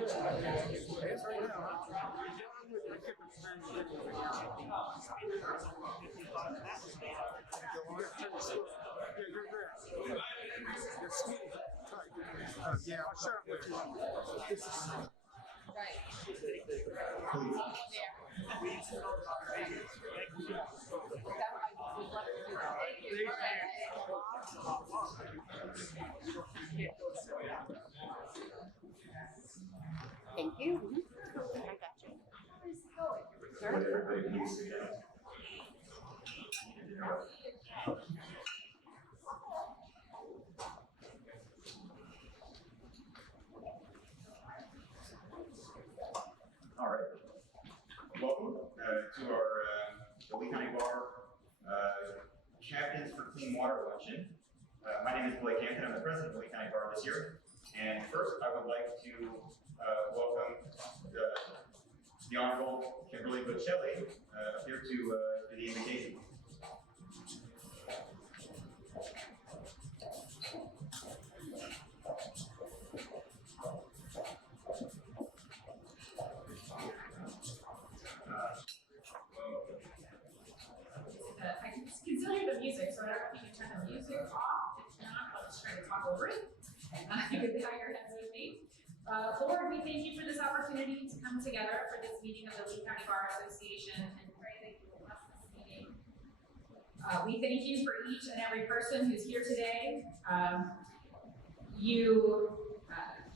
It's right now. Yeah, I'll share it with you. Right. Thank you. I got you. Everybody needs to get. All right. Welcome to our the Lee County Bar Captains for Clean Water Luncheon. My name is Blake Hampton. I'm the president of the Lee County Bar this year. And first, I would like to welcome the Honorable Kimberly Bocelli up here to do the invitation. Consider the music, so I don't know if you can turn the music off. If not, I'll just try to talk over it. You can bow your heads with me. Lord, we thank you for this opportunity to come together for this meeting of the Lee County Bar Association and pray that you will bless this meeting. We thank you for each and every person who's here today.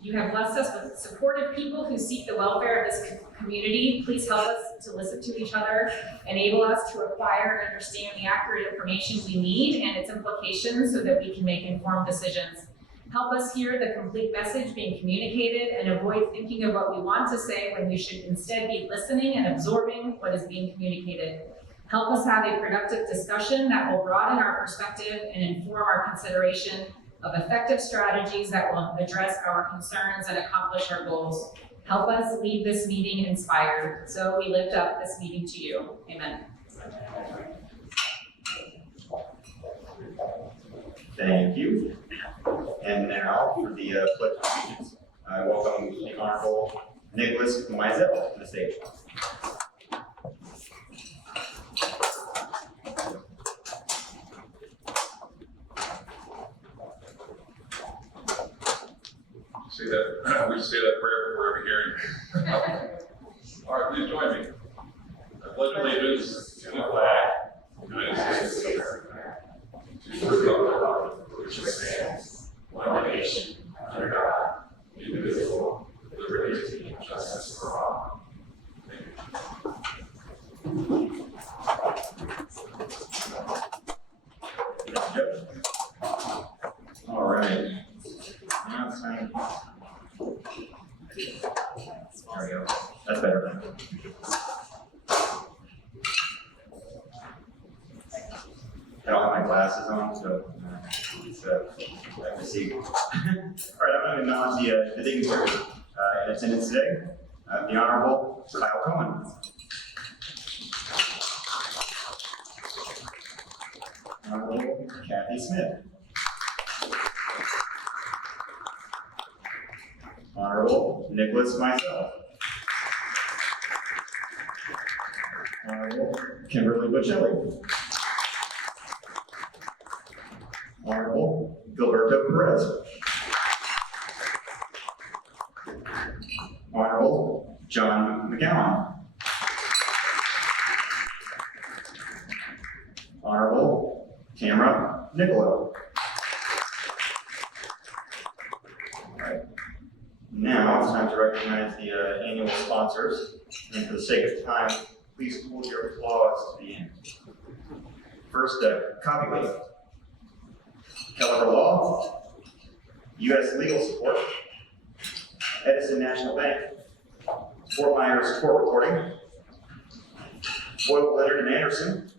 You have blessed us with supportive people who seek the welfare of this community. Please help us to listen to each other, enable us to acquire and understand the accurate information we need and its implications so that we can make informed decisions. Help us hear the complete message being communicated and avoid thinking of what we want to say when we should instead be listening and absorbing what is being communicated. Help us have a productive discussion that will broaden our perspective and inform our consideration of effective strategies that will address our concerns and accomplish our goals. Help us leave this meeting inspired. So we lift up this meeting to you. Amen. Thank you. And now for the Pledge of Allegiance, I welcome the Honorable Nicholas Mizell to the stage. Say that, we say that prayer before every hearing. All right, please join me. I pledge allegiance to the flag of the United States of America, to the republic which stands, one nation, under God, indivisible, with liberty and justice for all. Thank you. All right. Now it's time. There we go. That's better. I don't have my glasses on, so it's I have to see. All right, I'm going to acknowledge the dignitaries in attendance today. The Honorable Kyle Cohen. Honorable Kathy Smith. Honorable Nicholas Mizell. Honorable Kimberly Bocelli. Honorable Gilberto Perez. Honorable John McGowan. Honorable Tamara Nicolo. All right. Now it's time to recognize the annual sponsors. And for the sake of time, please hold your applause to the end. First, Copyweight, Keller Law, U.S. Legal Support, Edison National Bank, Fort Myers Court Reporting, Boyle, Leonard and Anderson,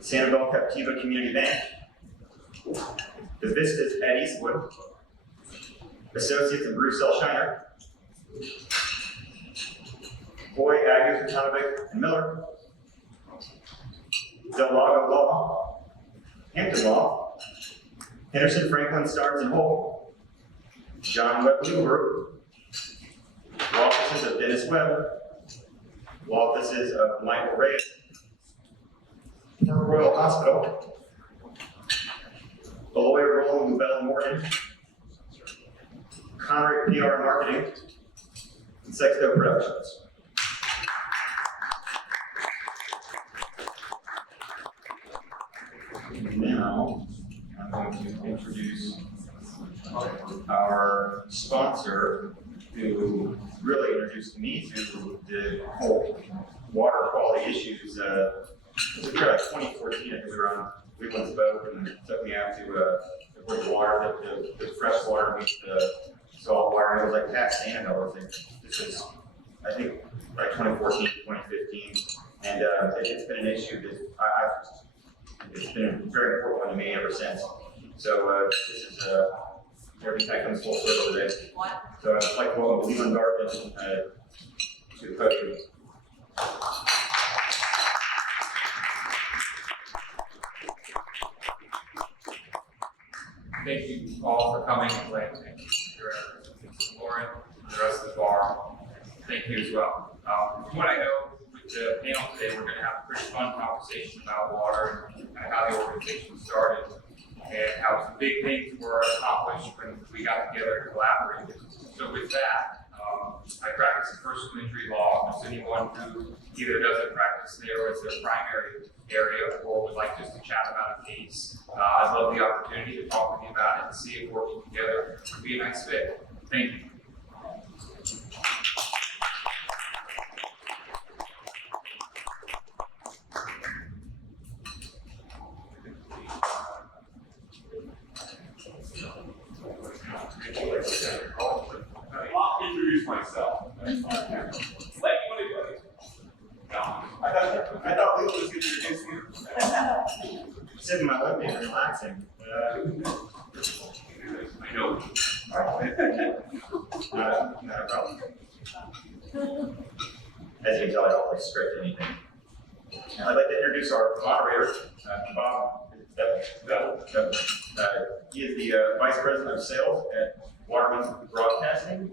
Sanibel Captiva Community Bank, The Vistas at Eastwood, Associates in Bruce L. Shiner, Boy, Agu, Tanovic, and Miller, Del Lago Law, Hampton Law, Henderson, Franklin, Starnes, and Holt, John Webb Legal Group, Webb, law offices of Michael Reyes, Park Royal Hospital, the lawyer Roland Bell Morgan, Conrad PR Marketing, and Sexto Productions. Now, I'm going to introduce our sponsor, who really introduced me to the whole water quality issues. It was like 2014, I think we were on Wheatland's boat, and it took me out to where the water, the fresh water meets the salt water, and it was like past Annabelle. This was, I think, like 2014, 2015, and it's been an issue that it's been a very important one to me ever since. So this is everything that comes full circle today. So I'd like to welcome Leland Garvin to the podium. Thank you all for coming and playing. Thank you, Lauren, and the rest of the bar. Thank you as well. From what I know, with the panel today, we're going to have a pretty fun conversation about water and how the organization started and how some big things were accomplished when we got together and collaborated. So with that, I practice personal injury law. If there's anyone who either doesn't practice there as their primary area or would like just to chat about a case, I'd love the opportunity to talk with you about it and see if working together would be a nice fit. Thank you. I'll introduce myself. Like you want to go? No. I thought Leo was going to introduce you. Sipping my lip and relaxing. I know. Not a problem. As you can tell, I don't like script anything. I'd like to introduce our moderator, Bob. He is the Vice President of Sales at Waterman Broadcasting,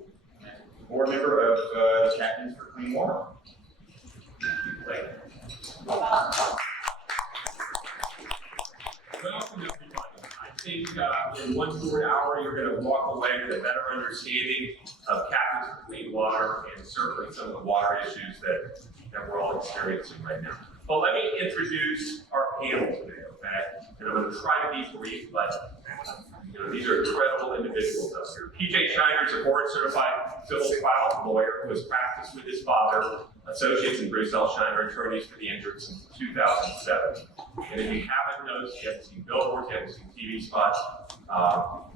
board member of the Captains for Clean Water. Welcome, everybody. I think in 1 short hour, you're going to walk away with a better understanding of Captains for Clean Water and certainly some of the water issues that we're all experiencing right now. But let me introduce our panel today, okay? And I'm going to try to be brief, but these are incredible individuals up here. PJ Shiner is a board-certified civil trial lawyer who has practiced with his father, associates in Bruce L. Shiner, attorneys for the injured since 2007. And if you haven't noticed, you haven't seen billboards, you haven't seen TV spots,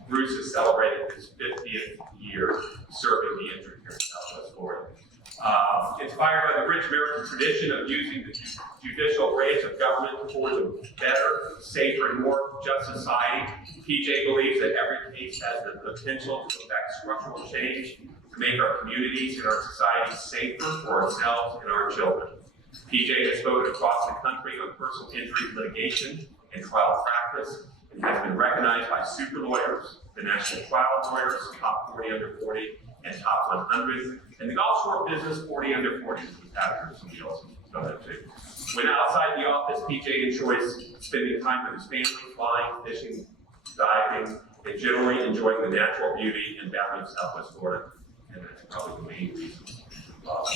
Bruce has celebrated his 50th year serving the injured here in Southwest Florida. Inspired by the rich American tradition of using the judicial branch of government towards a better, safer, and more just society, PJ believes that every case has the potential to affect structural change to make our communities and our society safer for ourselves and our children. PJ has spoken across the country on personal injury litigation and trial practice and has been recognized by super lawyers, the National Trial Lawyers, Top 40 Under 40, and Top 100, and the Gulf Shore Business 40 Under 40, which was after somebody else has done that too. When outside the office, PJ enjoys spending time with his family, flying, fishing, diving, and generally enjoying the natural beauty and value of Southwest Florida. And that's probably the main reason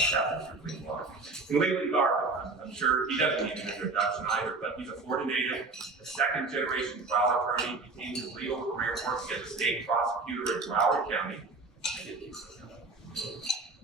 Captains for Clean Water. And Leland Garvin, I'm sure he doesn't need an introduction either, but he's a Florida native, a second-generation trial attorney. He began his legal career working as a state prosecutor in Broward County.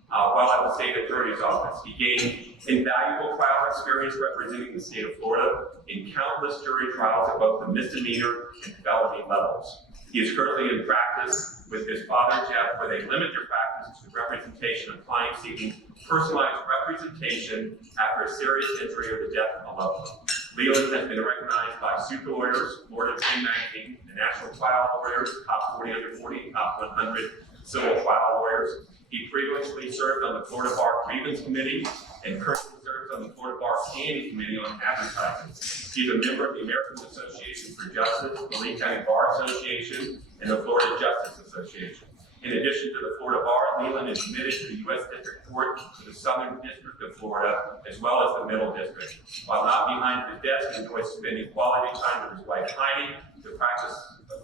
While at the state attorney's office, he gained invaluable trial experience representing the state of Florida in countless jury trials at both the misdemeanor and felony levels. He is currently in practice with his father, Jeff, where they limit their practice to representation of clients seeking personalized representation after a serious injury or the death of a loved one. Leland has been recognized by super lawyers, Florida Team Magazine, the National Trial Lawyers, Top 40 Under 40, Top 100 Civil Trial Lawyers. He previously served on the Florida Bar Grievance Committee and currently serves on the Florida Bar Standing Committee on Advertising. He's a member of the American Association for Justice, the Lee County Bar Association, and the Florida Justice Association. In addition to the Florida Bar, Leland is admitted to the U.S. District Court for the Southern District of Florida, as well as the Middle District. While not behind his desk, he enjoys spending quality time with his wife Heidi to practice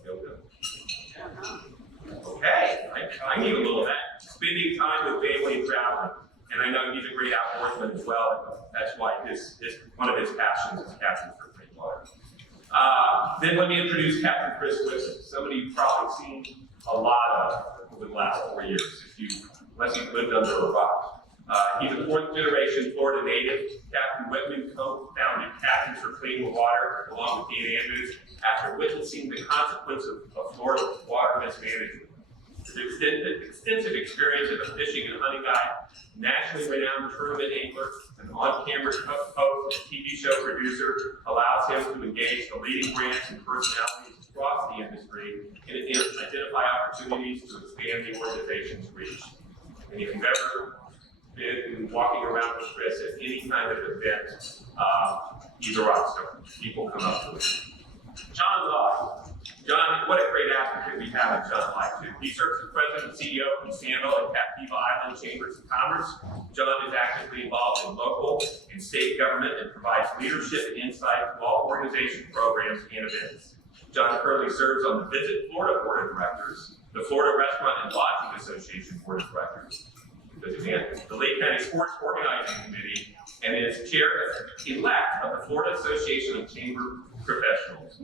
yoga. Okay, I need a little of that. Spending time with family and traveling. And I know he's a great outdoorsman as well, and that's why one of his passions is captain for clean water. Then let me introduce Captain Chris Whitson, somebody you've probably seen a lot of over the last 4 years, unless you've lived under a rock. He's a fourth generation Florida native. Captain Whitman co-founded Captains for Clean Water along with Dean Andrews after witnessing the consequence of Florida water mismanagement. His extensive experience as a fishing and hunting guide, nationally renowned tournament angler, and on-camera host and TV show producer allows him to engage the leading brands and personalities across the industry and identify opportunities to expand the organization's reach. And if you've ever been walking around with Chris at any kind of event, he's a rock star. People come up to him. John Locke. John, what a great advocate we have in John Locke, too. He serves as president and CEO of Sanville and Captiva Island Chambers of Commerce. John is actively involved in local and state government and provides leadership and insight to all organization programs and events. John currently serves on the Visit Florida Board of Directors, the Florida Restaurant and Lodging Association Board of Directors, the Lake County Sports Organizing Committee, and is chair-elect of the Florida Association of Chamber Professionals.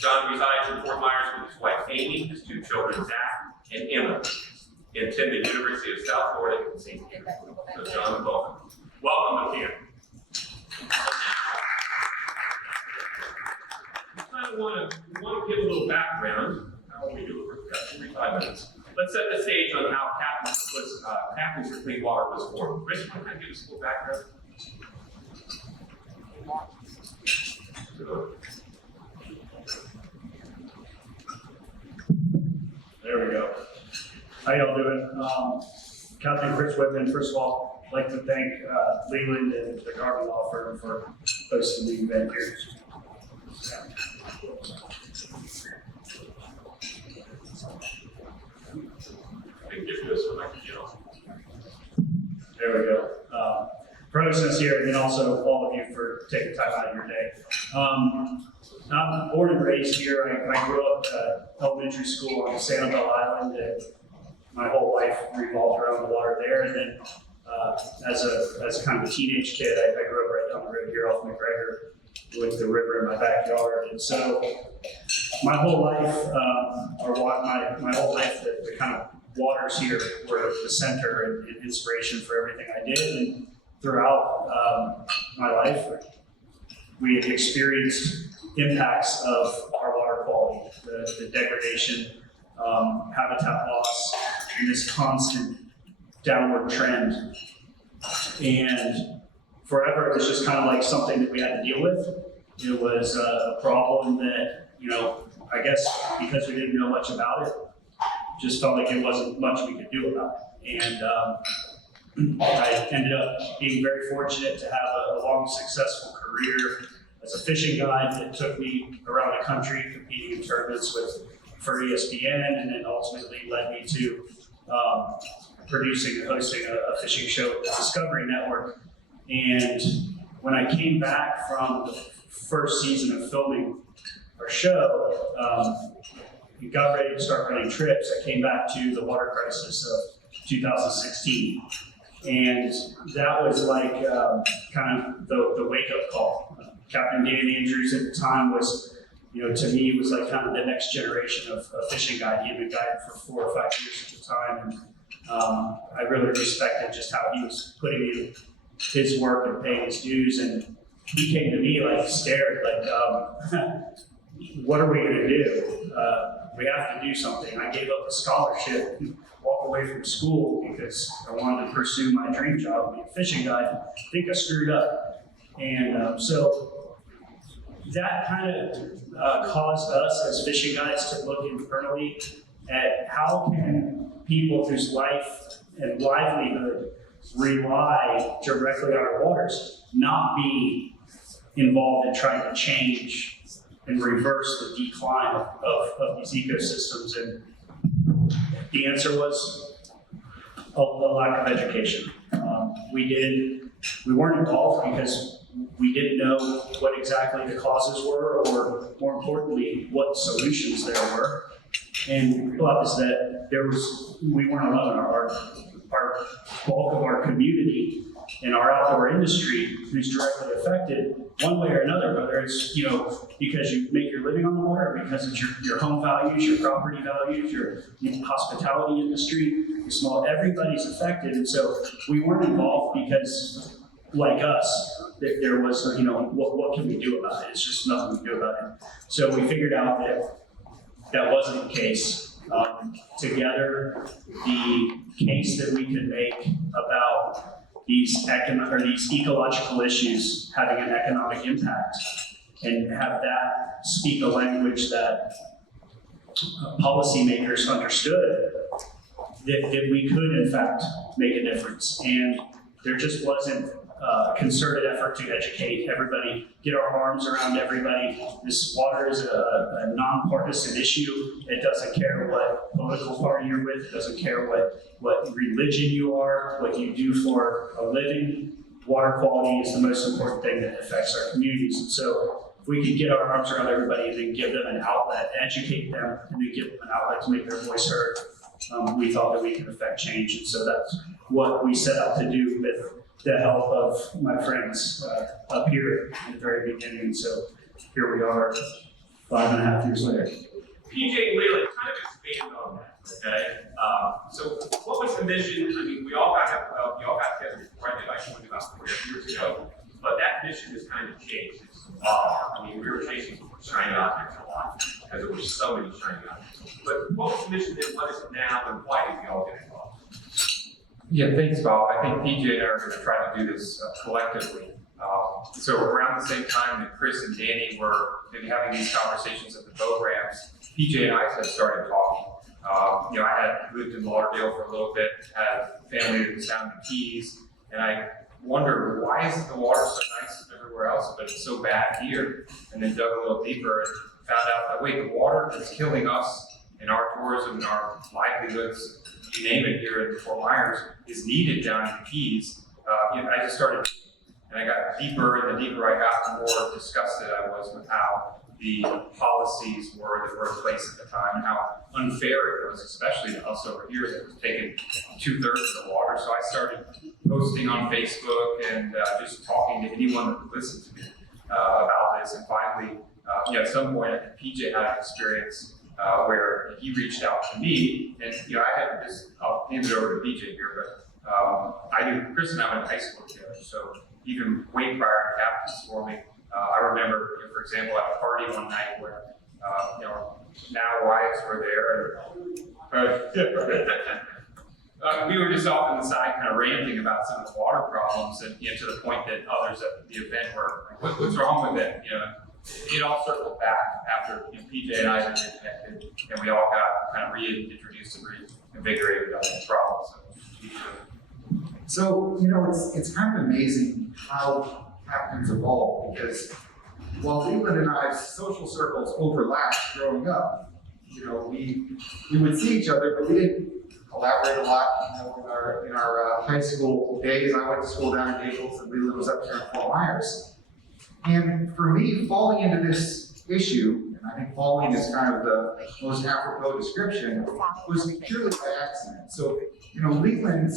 John resides in Fort Myers with his wife Amy, his two children Zach and Emma, and attend the University of South Florida in St. Petersburg. So John, welcome. Welcome again. I want to give a little background. How will we do it? We've got 45 minutes. Let's set the stage on how Captains for Clean Water was formed. Chris, can you give us a little background? There we go. How y'all doing? Captain Chris Whitman, first of all, I'd like to thank Leland and the Garvin Law Firm for hosting the event here. There we go. For hosting us here, and also all of you for taking time out of your day. I'm born and raised here. I grew up elementary school on Sanibel Island, and my whole life revolved around the water there. And then as kind of a teenage kid, I grew up right down the road here off McGregor with the river in my backyard. And so my whole life, my whole life, the kind of waters here were the center and inspiration for everything I did. And throughout my life, we have experienced impacts of our water quality, the degradation, habitat loss, and this constant downward trend. And forever, it was just kind of like something that we had to deal with. It was a problem that, I guess because we didn't know much about it, just felt like it wasn't much we could do about it. And I ended up being very fortunate to have a long, successful career as a fishing guide that took me around the country competing in tournaments for ESPN, and then ultimately led me to producing and hosting a fishing show at the Discovery Network. And when I came back from the first season of filming our show, we got ready to start running trips. I came back to the water crisis of 2016. And that was like kind of the wake-up call. Captain Dan Andrews at the time was, to me, was like kind of the next generation of fishing guide. He had been guiding for 4 or 5 years at the time. And I really respected just how he was putting in his work and paying his dues. And he came to me like scared, like, what are we going to do? We have to do something. I gave up a scholarship, walked away from school because I wanted to pursue my dream job, be a fishing guide. I think I screwed up. And so that kind of caused us as fishing guides to look internally at how can people whose life and livelihood rely directly on our waters not be involved in trying to change and reverse the decline of these ecosystems. And The answer was a lack of education. We weren't involved because we didn't know what exactly the causes were, or more importantly, what solutions there were. And plus is that we weren't alone. Our bulk of our community and our outdoor industry is directly affected one way or another, whether it's, because you make your living on the water, because it's your home values, your property values, your hospitality industry, everybody's affected. And so we weren't involved because, like us, there was, what can we do about it? It's just nothing we do about it. So we figured out that wasn't the case. Together, the case that we could make about these ecological issues having an economic impact, and have that speak a language that policymakers understood, that we could in fact make a difference. And there just wasn't a concerted effort to educate everybody, get our arms around everybody. This water is a nonpartisan issue. It doesn't care what political party you're with. It doesn't care what religion you are, what you do for a living. Water quality is the most important thing that affects our communities. And so if we could get our arms around everybody and then give them an outlet, educate them, and then give them an outlet to make their voice heard, we thought that we could affect change. And so that's what we set out to do with the help of my friends up here at the very beginning. So here we are 5.5 years later. PJ and Leland, kind of expand on that, okay? So what was the mission? I mean, we all got together right about 4 years ago, but that mission has kind of changed. It's I mean, we were chasing shiny objects a lot because there were so many shiny objects. But what was the mission then? What is it now? And why did we all get involved? Yeah, thanks, Bob. I think PJ and I are going to try to do this collectively. So around the same time that Chris and Danny were maybe having these conversations at the boat ramps, PJ and I had started talking. I had lived in Lauderdale for a little bit, had family that was down in the Keys, and I wondered, why is the water so nice everywhere else, but it's so bad here? And then dug a little deeper and found out that, wait, the water that's killing us in our tourism and our livelihoods, you name it, here in Fort Myers, is needed down in the Keys. I just started, and I got deeper, and the deeper I got, the more disgusted I was with how the policies were that were in place at the time, and how unfair it was, especially to us over here that was taking 2/3 of the water. So I started posting on Facebook and just talking to anyone that would listen to me about this. And finally, at some point, I think PJ had an experience where he reached out to me, and I had this. I'll hand it over to PJ here, but I knew Chris and I went to high school together, so even way prior to captains for me. I remember, for example, at a party one night where now wives were there, and we were just off on the side, kind of ranting about some of the water problems, and to the point that others at the event were like, "What's wrong with it?" It all circled back after PJ and I had been connected, and we all got kind of reintroduced and reinvigorated on this problem. So, it's kind of amazing how captains evolve, because while Leland and I's social circles overlapped growing up, we would see each other, but we didn't collaborate a lot. In our high school days, I went to school down in Naples, and Leland was up here in Fort Myers. And for me, falling into this issue, and I think falling is kind of the most apropos description, was purely by accident. So, Leland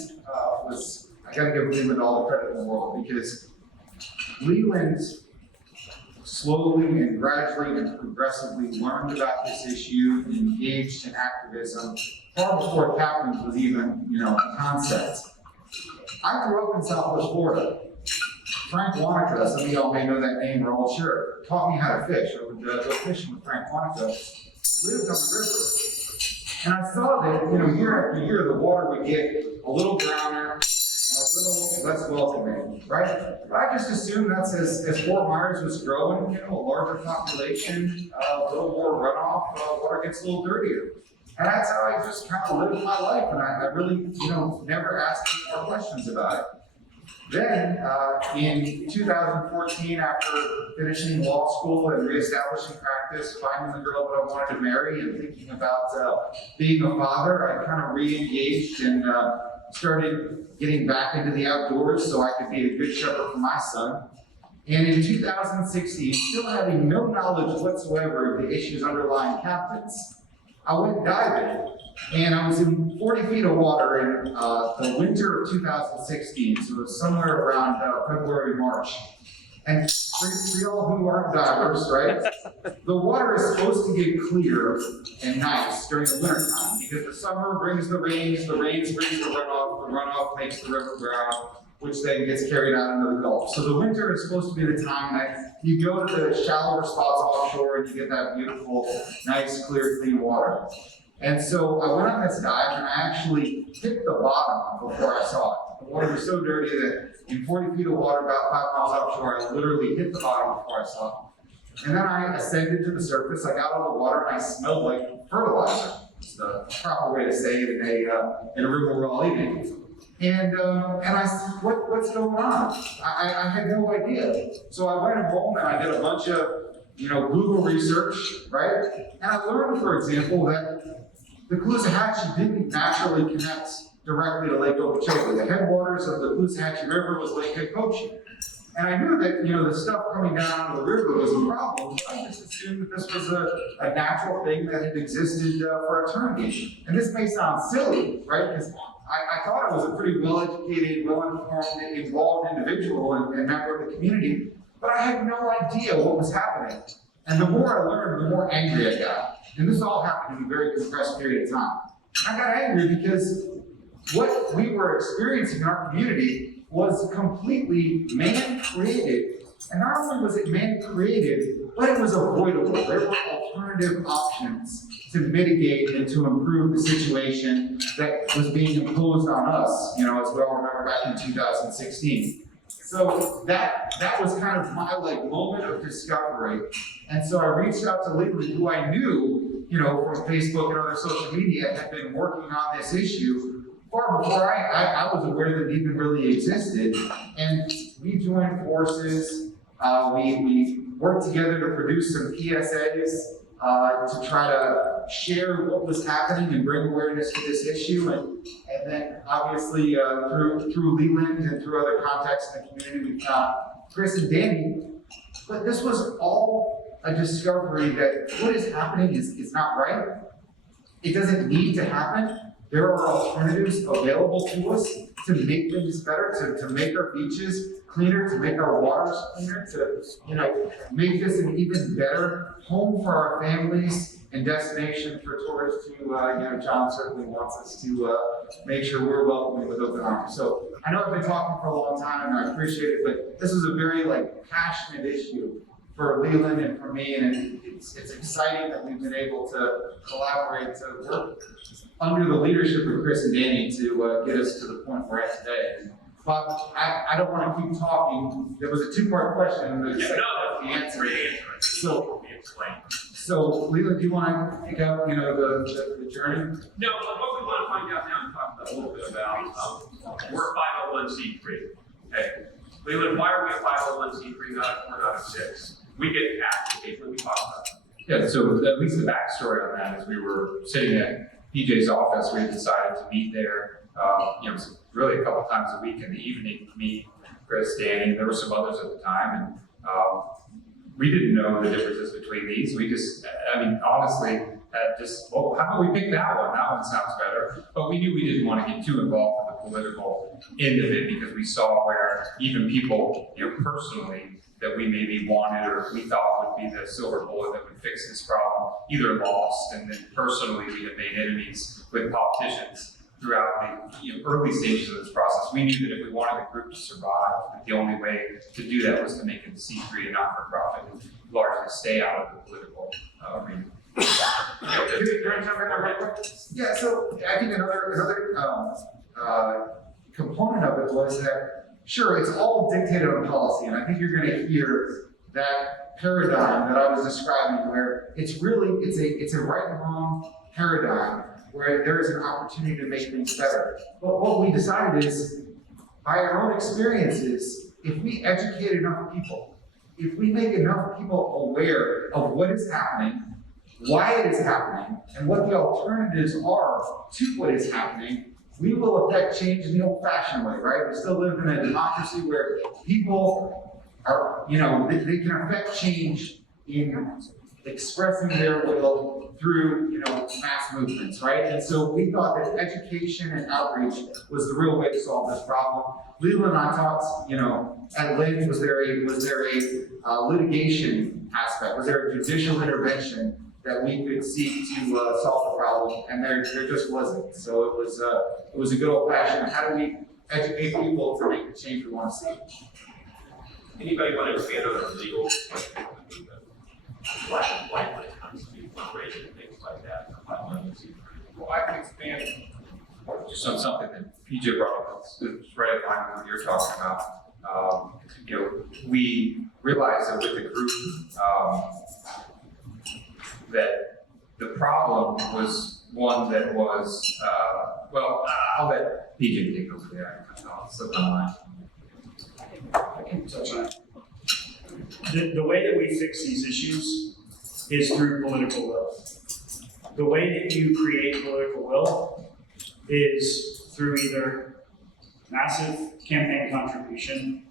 I gotta give Leland all the credit in the world, because Leland slowly and gradually and progressively learned about this issue and engaged in activism far before captains was even, a concept. I grew up in Southwest Florida. Frank Wanaka, some of y'all may know that name, we're all sure, taught me how to fish. I would go fishing with Frank Wanaka, lived on the river. And I saw that, year after year, the water would get a little browner, and a little less welcoming, right? But I just assumed that's as Fort Myers was growing, a larger population, a little more runoff, water gets a little dirtier. And that's how I just kind of lived my life, and I really, never asked any more questions about it. Then, in 2014, after finishing law school and reestablishing practice, finding the girl that I wanted to marry and thinking about being a father, I kind of re-engaged and started getting back into the outdoors so I could be a good shepherd for my son. And in 2016, still having no knowledge whatsoever of the issues underlying captains, I went diving. And I was in 40 feet of water in the winter of 2016, so it was somewhere around February, March. And for y'all who aren't divers, right, the water is supposed to get clear and nice during the winter time because the summer brings the rains brings the runoff makes the river ground, which then gets carried out into the Gulf. So the winter is supposed to be the time that you go to the shallower spots offshore and you get that beautiful, nice, clear, clean water. And so I went on this dive and I actually hit the bottom before I saw it. The water was so dirty that in 40 feet of water, about 5 miles offshore, I literally hit the bottom before I saw it. And then I ascended to the surface, I got out of the water and I smelled like fertilizer. It's the proper way to say it in a room where we're all eating. And I said, what's going on? I had no idea. So I went home and I did a bunch of Google research, right? And I learned, for example, that the Caloosahatchee didn't naturally connect directly to Lake Okeechobee. The headwaters of the Caloosahatchee River was Lake Okeechobee. And I knew that, the stuff coming down out of the river was a problem, but I just assumed that this was a natural thing that had existed for eternity. And this may sound silly, right? Because I thought I was a pretty well-educated, well-informed, involved individual and member of the community, but I had no idea what was happening. And the more I learned, the more angry I got. And this all happened in a very compressed period of time. I got angry because what we were experiencing in our community was completely man-created. And not only was it man-created, but it was avoidable. There were alternative options to mitigate and to improve the situation that was being imposed on us, as we all remember back in 2016. So that was kind of my moment of discovery. And so I reached out to Leland, who I knew, from Facebook and other social media, had been working on this issue far before I was aware that it even really existed. And we joined forces. We worked together to produce some PSAs to try to share what was happening and bring awareness to this issue. And then obviously through Leland and through other contexts in the community, we found Chris and Danny. But this was all a discovery that what is happening is not right. It doesn't need to happen. There are alternatives available to us to make things better, to make our beaches cleaner, to make our waters cleaner, to make this an even better home for our families and destination for tourists who, John certainly wants us to make sure we're welcoming with open arms. So I know I've been talking for a long time and I appreciate it, but this is a very passionate issue for Leland and for me, and it's exciting that we've been able to collaborate, to work under the leadership of Chris and Danny to get us to the point we're at today. But I don't want to keep talking. There was a two-part question, and the second part, the answer. So Leland, do you want to pick up, the journey? No, what we want to find out now and talk about a little bit about, we're a 501c3. Okay, Leland, why are we a 501c3? We're not a 6. We get asked occasionally, we talk about it. Yeah, so at least the backstory on that is we were sitting at PJ's office. We decided to meet there, really a couple times a week in the evening. Me, Chris, Danny, there were some others at the time, and we didn't know the differences between these. We just, honestly, how about we pick that one? That one sounds better. But we knew we didn't want to get too involved in the political end of it because we saw where even people, personally, that we maybe wanted or we thought would be the silver bullet that would fix this problem, either lost, and then personally we had made enemies with politicians throughout the early stages of this process. We knew that if we wanted the group to survive, that the only way to do that was to make it a C3 and not for profit, and largely stay out of the political arena. Yeah, so I think another component of it was that, sure, it's all dictated on policy, and I think you're going to hear that paradigm that I was describing, where it's a right and wrong paradigm where there is an opportunity to make things better. But what we decided is, by our own experiences, if we educate enough people, if we make enough people aware of what is happening, why it is happening, and what the alternatives are to what is happening, we will affect change in the old-fashioned way, right? We still live in a democracy where people are, they can affect change in expressing their will through, mass movements, right? And so we thought that education and outreach was the real way to solve this problem. Leland and I talked, at length, was there a litigation aspect? Was there a judicial intervention that we could seek to solve the problem? And there just wasn't. So it was a good old fashioned, how do we educate people to make the change we want to see? Anybody want to expand on the legal? Black and white when it comes to fundraising and things like that. Well, I can expand just on something that PJ brought up. It's right in line with what you're talking about. We realized that with the group, that the problem was one that was, I'll let PJ take over there. I'll slip my mind. I can touch on it. The way that we fix these issues is through political will. The way that you create political will is through either massive campaign contribution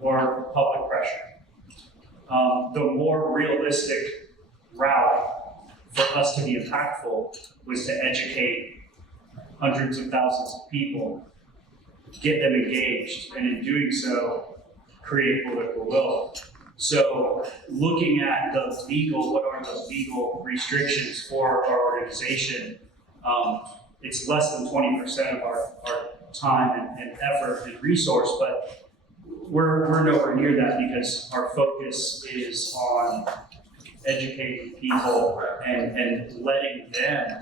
or public pressure. The more realistic route for us to be impactful was to educate hundreds of thousands of people, get them engaged, and in doing so, create political will. So looking at what are the legal restrictions for our organization, it's less than 20% of our time and effort and resource, but we're nowhere near that because our focus is on educating people and letting them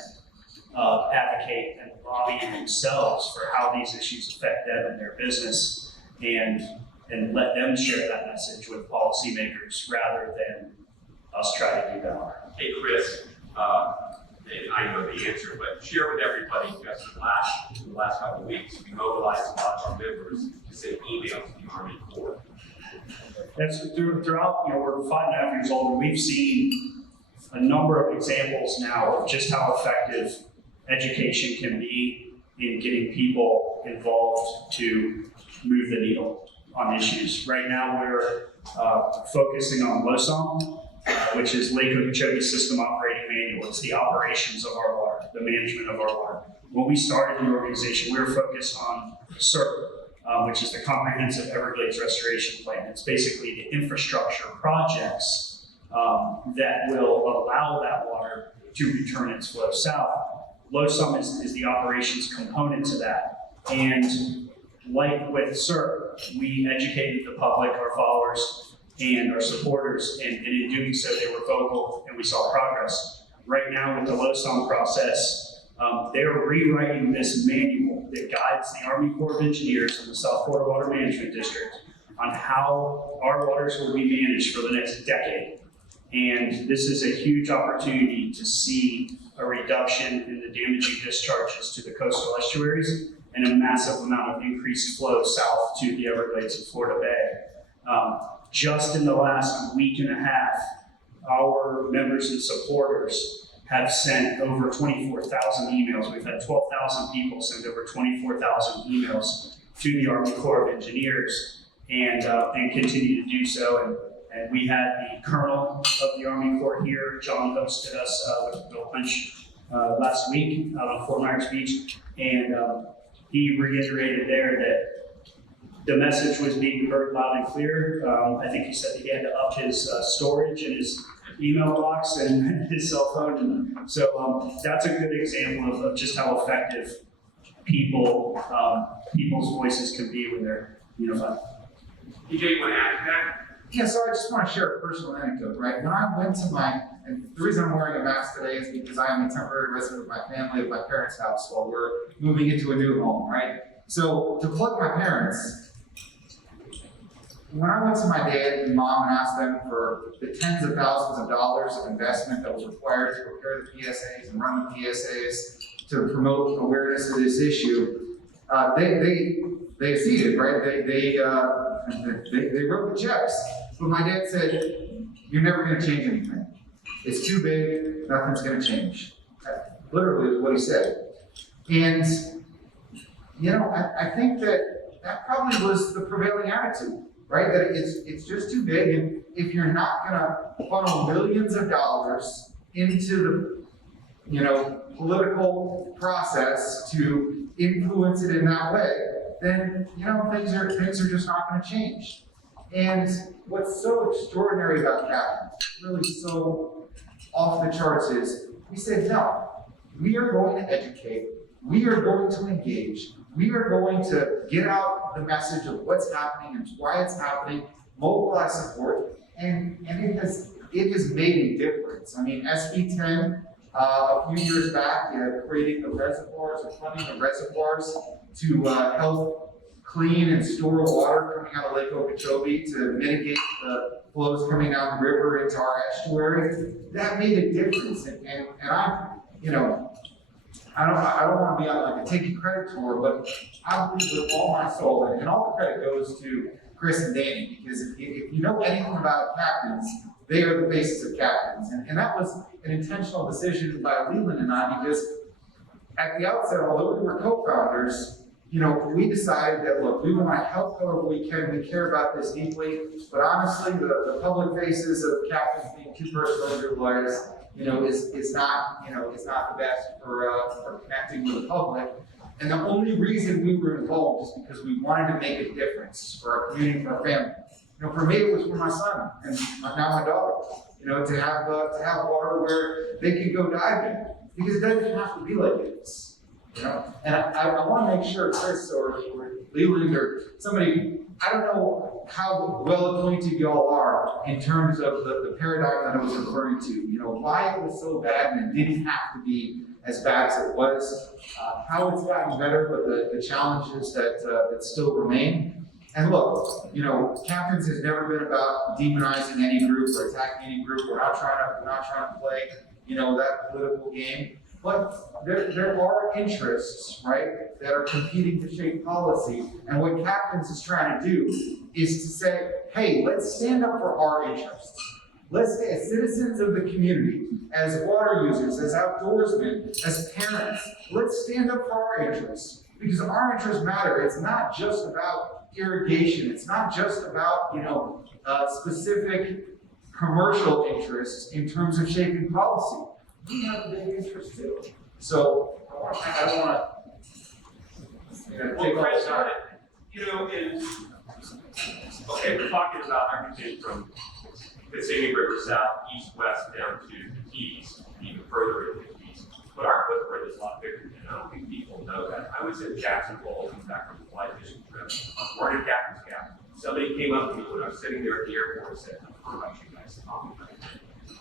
advocate and lobby themselves for how these issues affect them and their business, and let them share that message with policymakers rather than us try to do that. Hey, Chris, and I know the answer, but share with everybody, because the last couple of weeks, we mobilized a lot of our members to send emails to the Army Corps. That's throughout, we're 5.5 years old, and we've seen a number of examples now of just how effective education can be in getting people involved to move the needle on issues. Right now, we're focusing on LOSOM, which is Lake Okeechobee System Operating Manual. It's the operations of our water, the management of our water. When we started the organization, we were focused on CERP, which is the Comprehensive Everglades Restoration Plan. It's basically the infrastructure projects that will allow that water to return its flow south. LOSOM is the operations component to that. And like with CERP, we educated the public, our followers, and our supporters, and in doing so, they were vocal, and we saw progress. Right now, with the LOSOM process, they're rewriting this manual that guides the Army Corps of Engineers and the South Florida Water Management District on how our waters will be managed for the next decade. And this is a huge opportunity to see a reduction in the damaging discharges to the coastal estuaries and a massive amount of increased flow south to the Everglades and Florida Bay. Just in the last week and a half, our members and supporters have sent over 24,000 emails. We've had 12,000 people send over 24,000 emails to the Army Corps of Engineers and continue to do so. And we had the Colonel of the Army Corps here. John hosted us with Bill Punch last week out on Fort Myers Beach. And he reiterated there that the message was being heard loud and clear. I think he said he had to up his storage in his email box and his cell phone. And so that's a good example of just how effective people's voices can be when they're unified. PJ, you want to add to that? Yeah, so I just want to share a personal anecdote, right? When I went to and the reason I'm wearing a mask today is because I am a temporary resident of my family at my parents' house while we're moving into a new home, right? So to plug my parents, when I went to my dad and mom and asked them for the tens of thousands of dollars of investment that was required to prepare the PSAs and run the PSAs to promote awareness of this issue, they they acceded, right? They wrote the checks. But my dad said, you're never gonna change anything. It's too big, nothing's gonna change. That literally is what he said. And, you know, I think that probably was the prevailing attitude, right? That it's just too big, and if you're not gonna funnel millions of dollars into the, you know, political process to influence it in that way, then, you know, things are just not gonna change. And what's so extraordinary about Captain, really so off the charts, is we said, no, we are going to educate, we are going to engage, we are going to get out the message of what's happening and why it's happening, mobilize support, and it has made a difference. I mean, SB 10, a few years back, creating the reservoirs, or funding the reservoirs to help clean and store water coming out of Lake Okeechobee to mitigate the flows coming down the river into our estuary. That made a difference, and I, you know, I don't want to be on like a taking credit tour, but I believe with all my soul, and all the credit goes to Chris and Danny, because if you know anything about captains, they are the faces of captains, and that was an intentional decision by Leland and I, because at the outset, although we were co-founders, you know, we decided that, look, we want to help however we can. We care about this deeply, but honestly, the public faces of captains being two personal injury lawyers, you know, is not, you know, is not the best for connecting with the public. And the only reason we were involved is because we wanted to make a difference for our community, for our family. You know, for me, it was for my son and now my daughter. You know, to have water where they could go diving, because it doesn't have to be like this. You know, and I want to make sure Chris or Leland or somebody, I don't know how well acquainted y'all are in terms of the paradigm that I was referring to. You know, why it was so bad and it didn't have to be as bad as it was, how it's gotten better, but the challenges that still remain. And look, you know, Captains has never been about demonizing any group or attacking any group. We're not trying to play, you know, that political game. But there are interests, right, that are competing to shape policy. And what Captains is trying to do is to say, hey, let's stand up for our interests. Let's, as citizens of the community, as water users, as outdoorsmen, as parents, let's stand up for our interests. Because our interests matter. It's not just about irrigation. It's not just about, you know, specific commercial interests in terms of shaping policy. We have a big interest too. So I don't want to, you know, take all the time. You know, okay, we're talking about everything from the Singing River South, east, west, down to the Keys, even further into the Keys. But our footprint is a lot bigger, and I don't think people know that. I was in Jacksonville, back from the fly fishing trip. I was born in Captain's Gap. Somebody came up to me when I was sitting there at the airport and said, I've heard about you guys talking about it.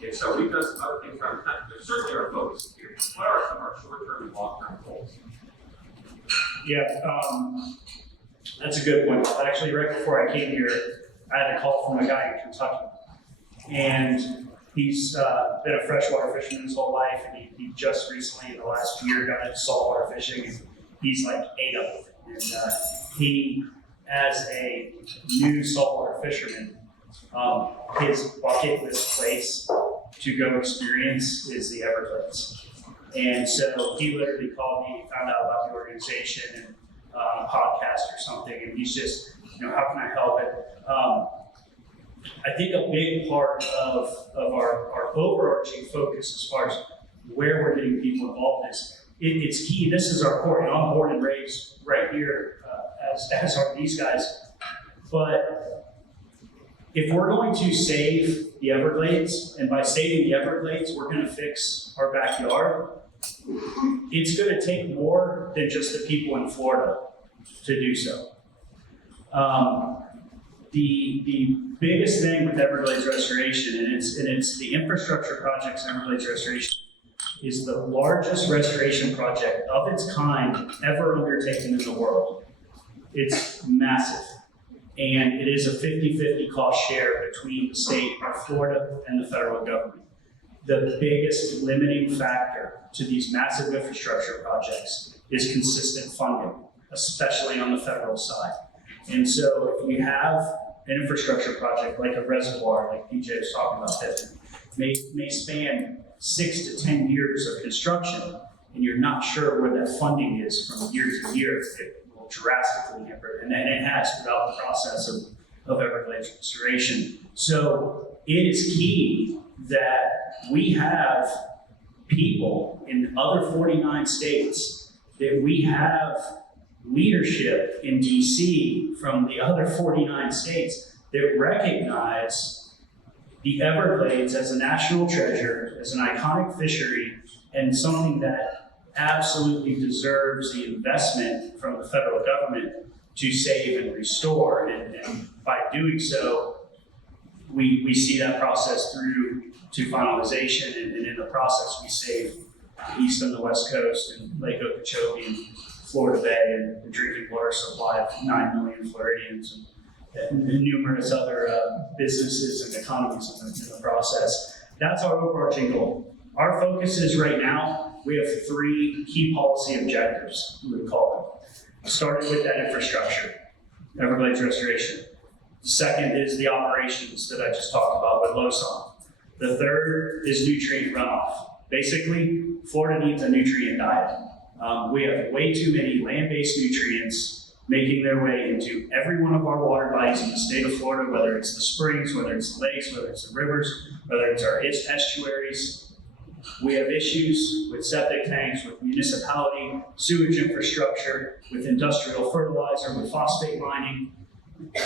And so we've done some other things around the country. There's certainly our focus here. What are some of our short-term and long-term goals? Yeah, that's a good point. Actually, right before I came here, I had a call from a guy in Kentucky. And he's been a freshwater fisherman his whole life, and he just recently, in the last year, got into saltwater fishing, and he's like 8 of it. And he, as a new saltwater fisherman, his bucket list place to go experience is the Everglades. And so he literally called me, found out about the organization and a podcast or something, and he's just, you know, how can I help it? I think a big part of our overarching focus as far as where we're getting people involved is, it's key. This is our core. And I'm born and raised right here, as are these guys. But if we're going to save the Everglades, and by saving the Everglades, we're going to fix our backyard, it's going to take more than just the people in Florida to do so. The biggest thing with Everglades restoration, and it's the infrastructure projects in Everglades restoration, is the largest restoration project of its kind ever undertaken in the world. It's massive. And it is a 50-50 cost share between the state of Florida and the federal government. The biggest limiting factor to these massive infrastructure projects is consistent funding. especially on the federal side. And so if you have an infrastructure project like a reservoir, like PJ was talking about, that may span 6 to 10 years of construction, and you're not sure where that funding is from year to year, it will drastically differ. And it has throughout the process of Everglades restoration. So it is key that we have people in other 49 states, that we have leadership in DC from the other 49 states that recognize the Everglades as a national treasure, as an iconic fishery, and something that absolutely deserves the investment from the federal government to save and restore. And by doing so, we see that process through to finalization, and in the process we save the east and the west coast and Lake Okeechobee and Florida Bay and the drinking water supply of 9 million Floridians and numerous other businesses and economies in the process. That's our overarching goal. Our focus is right now, we have 3 key policy objectives, we would call them. Starting with that infrastructure, Everglades restoration. The second is the operations that I just talked about with LOSON. The third is nutrient runoff. Basically, Florida needs a nutrient diet. We have way too many land-based nutrients making their way into every one of our water bodies in the state of Florida, whether it's the springs, whether it's the lakes, whether it's the rivers, whether it's our estuaries. We have issues with septic tanks, with municipality, sewage infrastructure, with industrial fertilizer, with phosphate mining.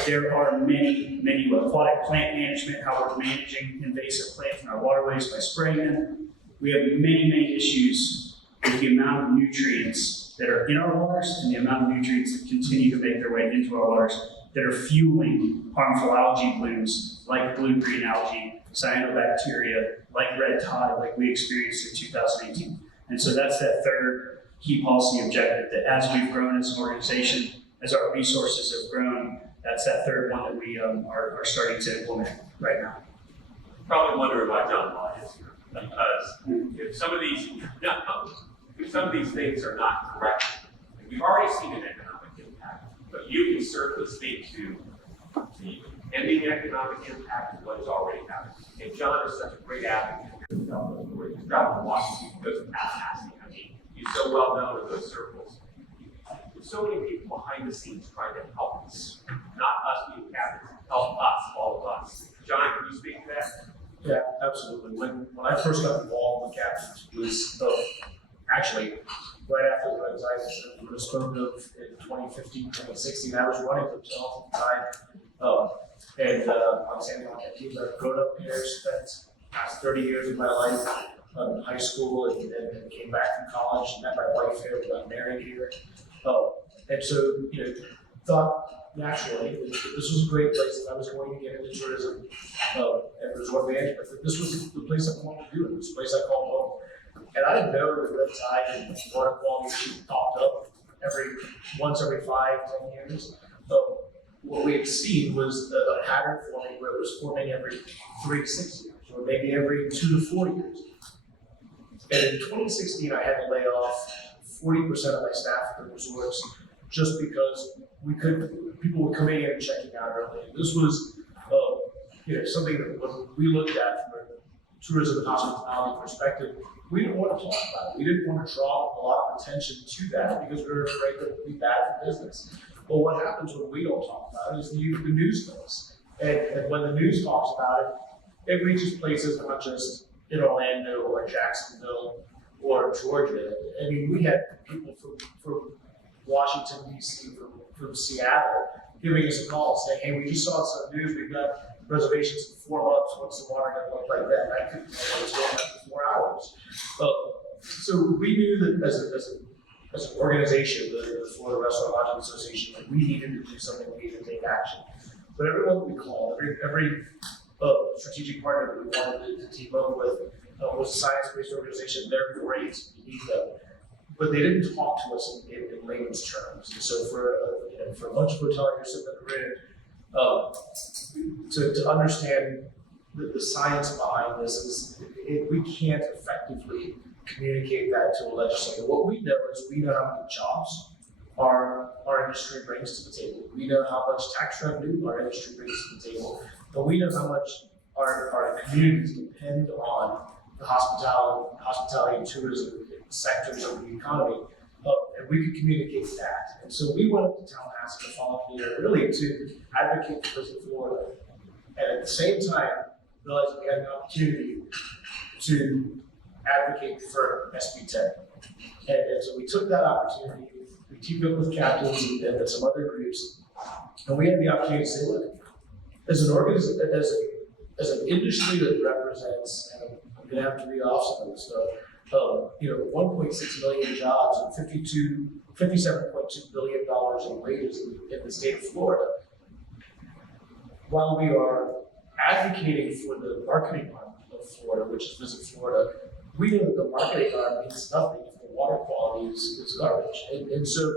There are many aquatic plant management, how we're managing invasive plants in our waterways by spraying them. We have many issues with the amount of nutrients that are in our waters and the amount of nutrients that continue to make their way into our waters that are fueling harmful algae blooms like blue-green algae, cyanobacteria, like red tide, like we experienced in 2018. And so that's that third key policy objective, that as we've grown as an organization, as our resources have grown, that's that third one that we are starting to implement right now. Probably wondering why John Law is here, because if some of these things are not correct, and we've already seen an economic impact, but you can certainly speak to the ending economic impact of what has already happened. And John is such a great advocate for himself, where he's traveled to Washington, he goes to Tallahassee. I mean, he's so well known in those circles. There's so many people behind the scenes trying to help us, not us being captains, help us, all of us. John, can you speak to that? Yeah, absolutely. When I first got involved with captains, it was actually right after the Red Tide that was spoken of in 2015, 2016. I was running hotels at the time, and I was handling that team. I've grown up here, spent the past 30 years of my life in high school, and then came back from college, met my wife here, we got married here. And so, thought naturally that this was a great place that I was going to get into tourism and resort management. That this was the place I wanted to do. It was the place I called home. And I didn't know that red tide and water quality issue popped up once every 5-10 years. What we had seen was a pattern forming where it was forming every 3 to 6 years, or maybe every 2 to 4 years. And in 2016, I had to lay off 40% of my staff at the resorts just because people were coming in and checking out early. And this was, something that when we looked at from a tourism and hospitality perspective, we didn't want to talk about it. We didn't want to draw a lot of attention to that because we were afraid that it would be bad for business. But what happens when we don't talk about it is the news does. And when the news talks about it, it reaches places not just in Orlando or Jacksonville or Georgia. I mean, we had people from Washington, D.C., from Seattle giving us a call saying, hey, we just saw some news, we've got reservations in 4 months, what's the water going to look like then? I couldn't tell what it was going after 4 hours. So we knew that as an organization, the Florida Restaurant Lodging Association, that we needed to do something, we needed to take action. But everyone that we called, every strategic partner that we wanted to team up with was a science-based organization. They're great, you need them. But they didn't talk to us in layman's terms. And so for a bunch of hoteliers sitting in the grid, to understand the science behind this is we can't effectively communicate that to a legislator. What we know is we know how many jobs are our industry brings to the table. We know how much tax revenue our industry brings to the table, but we know how much our communities depend on the hospitality and tourism sectors of the economy, and we could communicate that. And so we went up to Tallahassee the following year, really to advocate for Visit Florida, and at the same time realized we had an opportunity to advocate for SB 10. And so we took that opportunity, we teamed up with captains and some other groups, and we had the opportunity to say, look, as an organization, as an industry that represents, and I'm gonna have to read off some of this stuff, 1.6 million jobs and $57.2 billion in wages in the state of Florida. While we are advocating for the marketing arm of Florida, which is Visit Florida, we know that the marketing arm means nothing if the water quality is garbage. And so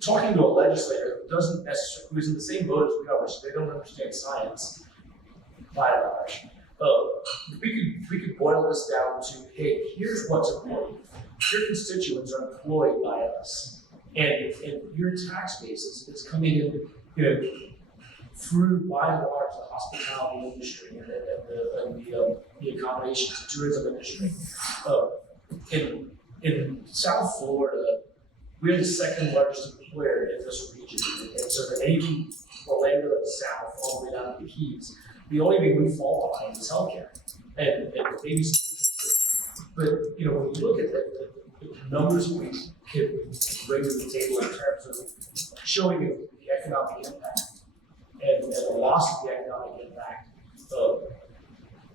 talking to a legislator who doesn't necessarily, who's in the same boat as we are, which they don't understand science, by and large, we could boil this down to, hey, here's what's important. Your constituents are employed by us, and your tax base is coming in, through by and large the hospitality industry and the accommodations and tourism industry. In South Florida, we're the second largest employer in this region, and so the Navy, Orlando, and South, all the way down to the Keys. The only thing we fall behind is healthcare, and maybe. But when you look at the numbers we can bring to the table in terms of showing you the economic impact and the loss of the economic impact,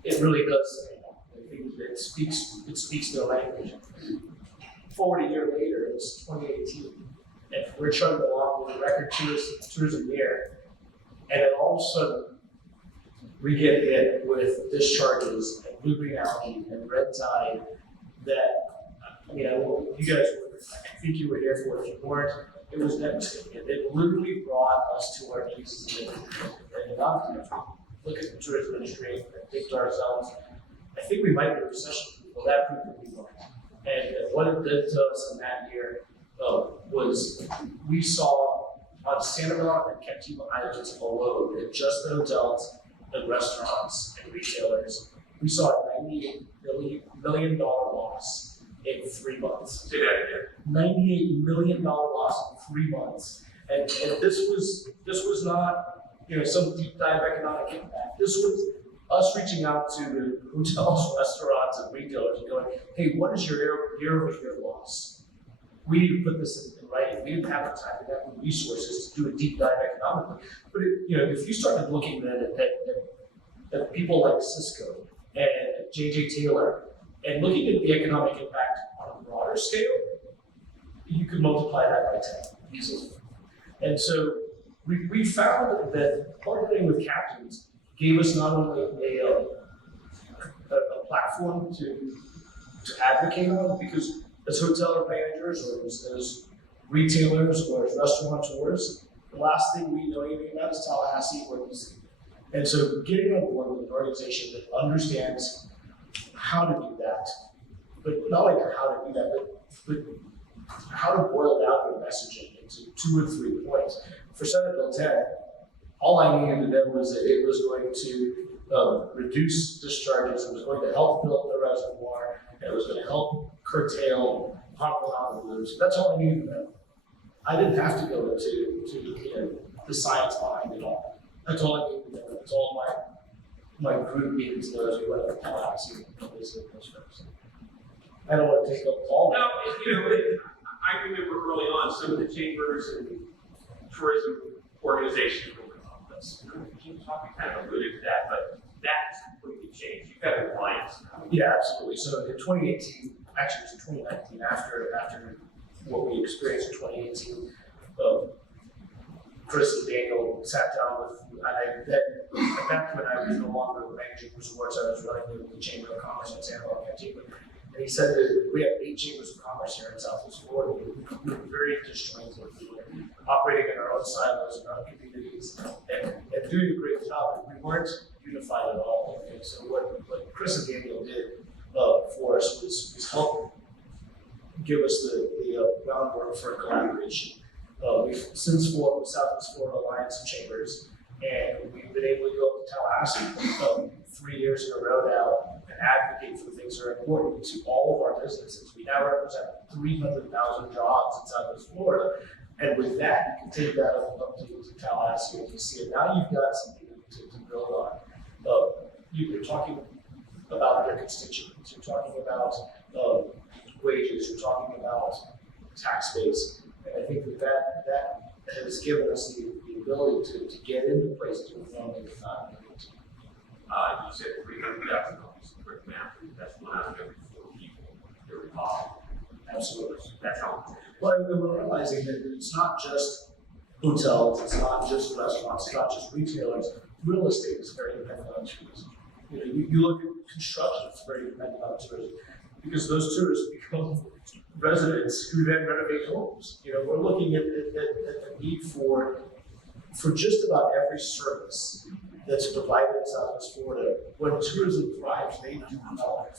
it really does. I think it speaks their language. Forward a year later, it's 2018, and we're chugging along with a record tourism year, and then all of a sudden, we get hit with discharges and blue-green algae and red tide that, you guys, I think you were here for it. If you weren't, it was devastating. It literally brought us to our knees. And not look at the tourism industry and think to ourselves, I think we might be in a recession. Well, that proved to be wrong. And what it did to us in that year was we saw on Santa Barbara and Captiva Islands alone, in just the hotels and restaurants and retailers, we saw a $98 million loss in 3 months. Say that again. $98 million loss in 3 months. And this was not some deep dive economic impact. This was us reaching out to the hotels, restaurants, and retailers and going, hey, what is your year-over-year loss? We need to put this in writing. We didn't have the time, we didn't have the resources to do a deep dive economically. But if you started looking at people like Cisco and J.J. Taylor and looking at the economic impact on a broader scale, you could multiply that by 10 easily. And so we found that partnering with captains gave us not only a platform to advocate on, because as hotel managers or as retailers or as restaurateurs, the last thing we know anything about is Tallahassee or DC. And so getting on board with an organization that understands how to do that, but not only how to do that, but how to boil down your messaging into 2 or 3 points. For Senate Bill 10, all I needed to know was that it was going to reduce discharges, it was going to help build the reservoir, and it was going to help curtail harmful algal. That's all I needed to know. I didn't have to go into the science behind it all. That's all I needed to know. That's all my group needed to know as we went up to Tallahassee and visited those folks. I don't want to take up all. Now, I remember early on some of the chambers and tourism organizations were kind of alluded to that, but that's completely changed. You've got compliance. Yeah, absolutely. So in 2018, actually it was in 2019, after what we experienced in 2018, Chris and Daniel sat down with, at that point I was no longer managing resorts, I was running the Chamber of Commerce in Santa Barbara, and he said that we have 8 chambers of commerce here in Southeast Florida. We were very disjointed. We were operating in our own silos in our own communities and doing a great job. We weren't unified at all. And so what Chris and Daniel did for us was help give us the groundwork for collaboration. We've since formed the Southwest Florida Alliance of Chambers, and we've been able to go up to Tallahassee 3 years in a row now and advocate for things that are important to all of our businesses. We now represent 300,000 jobs in Southwest Florida, and with that, you can take that up to Tallahassee and you see it. Now you've got something to build on. You're talking about your constituents, you're talking about wages, you're talking about tax base. And I think that has given us the ability to get into places where we normally would not be able to. You said 300,000 dollars, quick math, that's 1 out of every 4 people here in Boston. Absolutely. That's how. Well, and we're realizing that it's not just hotels, it's not just restaurants, it's not just retailers. Real estate is very dependent on tourism. You look at construction, it's very dependent on tourism. Because those tourists become residents who then renovate homes. We're looking at the need for just about every service that's provided in Southwest Florida. When tourism thrives, they do well.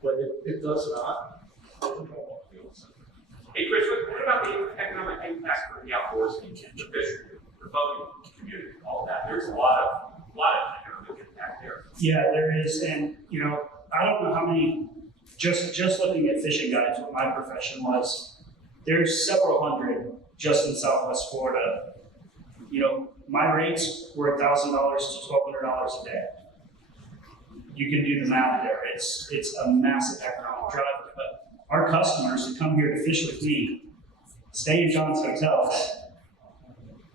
When it does not, Hey Chris, what about the economic impact for the outdoorsmen, the fishing, the boating community, all that? There's a lot of economic impact there. Yeah, there is, and I don't know how many. Just looking at fishing guides, what my profession was, there's several hundred just in Southwest Florida. My rates were $1,000 to $1,200 a day. You can do the math there. It's a massive economic driver. But our customers who come here to fish with me, stay in John's hotels,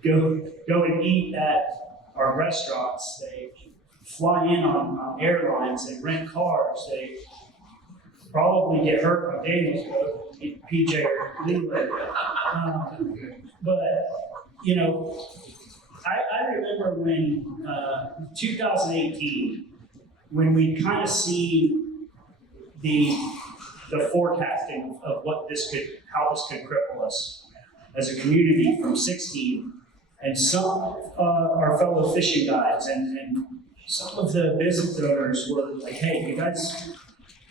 go and eat at our restaurants. They fly in on airlines. They rent cars. They probably get hurt on Daniel's boat, PJ or Leland. But I remember when 2018, when we kind of seen the forecasting of how this could cripple us as a community from 16, and some our fellow fishing guides and some of the business owners were like, hey, you guys,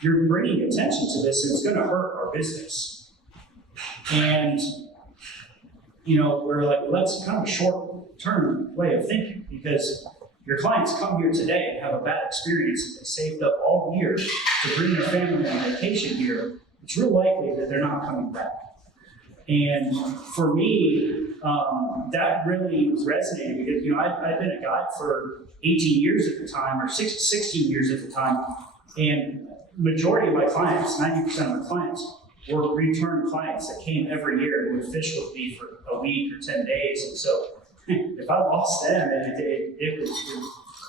you're bringing attention to this, and it's going to hurt our business. And we're like, well, that's kind of a short-term way of thinking, because your clients come here today and have a bad experience and they saved up all year to bring their family on vacation here. It's real likely that they're not coming back. And for me, that really was resonating because I'd been a guide for 18 years at the time, or 16 years at the time, and majority of my clients, 90% of my clients, were return clients that came every year and would fish with me for a week or 10 days. And so if I lost them, it was,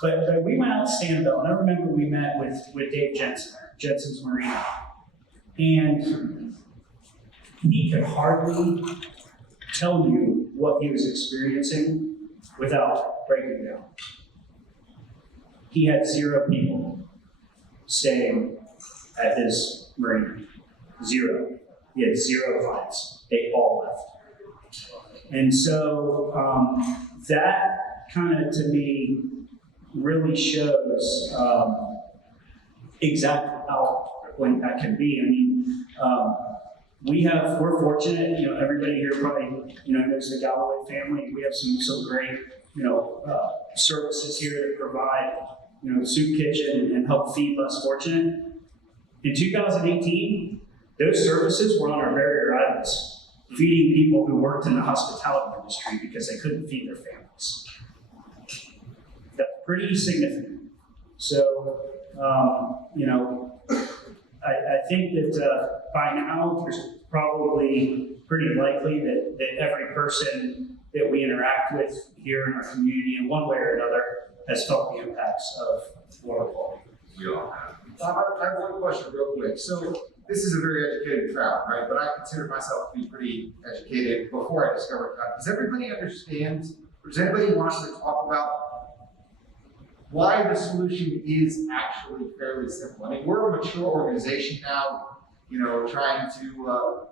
but we went out to Stanville, and I remember we met with Dave Jensen, Jensen's Marina, and he could hardly tell you what he was experiencing without breaking down. He had 0 people staying at his marina. 0. He had 0 clients. They all left. And so that kind of, to me, really shows exactly how when that can be. I mean, we're fortunate, everybody here probably, knows the Galloway family. We have some great, services here that provide, soup kitchen and help feed less fortunate. In 2018, those services were on our barrier islands, feeding people who worked in the hospitality industry because they couldn't feed their families. That's pretty significant. So, I think that by now, there's probably pretty likely that every person that we interact with here in our community in one way or another has felt the impacts of water quality. We all have. I have one question real quick. So this is a very educated crowd, right? But I consider myself to be pretty educated before I discovered that. Does everybody understand, or does anybody want to talk about why the solution is actually fairly simple? I mean, we're a mature organization now, trying to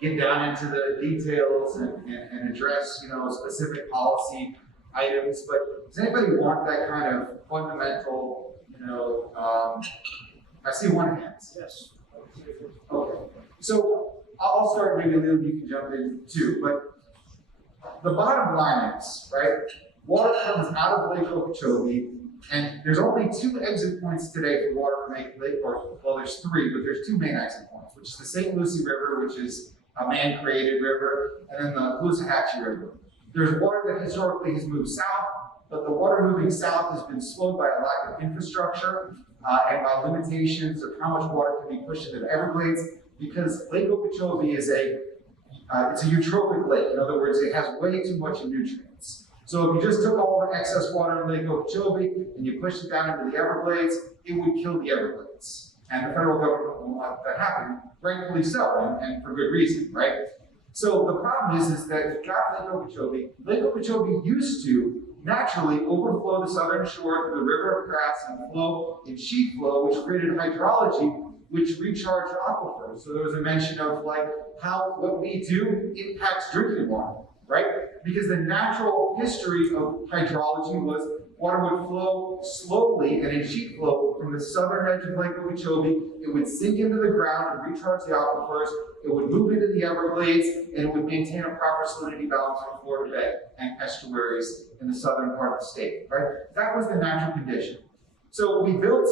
get down into the details and address, specific policy items. But does anybody want that kind of fundamental, I see one hand. yes. Okay. So I'll start, maybe Leland, you can jump in too. But the bottom line is, right, water comes out of Lake Okeechobee, and there's only 2 exit points today for water from Lake, well, there's 3, but there's 2 main exit points, which is the St. Lucie River, which is a man-created river, and then the Caloosahatchee River. There's water that historically has moved south, but the water moving south has been slowed by a lack of infrastructure and by limitations of how much water can be pushed into the Everglades, because Lake Okeechobee is it's a eutrophic lake. In other words, it has way too much nutrients. So if you just took all the excess water in Lake Okeechobee and you pushed it down into the Everglades, it would kill the Everglades. And the federal government won't let that happen, rightfully so, and for good reason, right? So the problem is that you've got Lake Okeechobee. Lake Okeechobee used to naturally overflow the southern shore through the river of grass and flow in sheet flow, which created hydrology, which recharged aquifers. So there was a mention of like how what we do impacts drinking water, right? Because the natural history of hydrology was water would flow slowly and in sheet flow from the southern edge of Lake Okeechobee. It would sink into the ground and recharge the aquifers. It would move into the Everglades, and it would maintain a proper salinity balance for Florida Bay and estuaries in the southern part of the state, right? That was the natural condition. So we built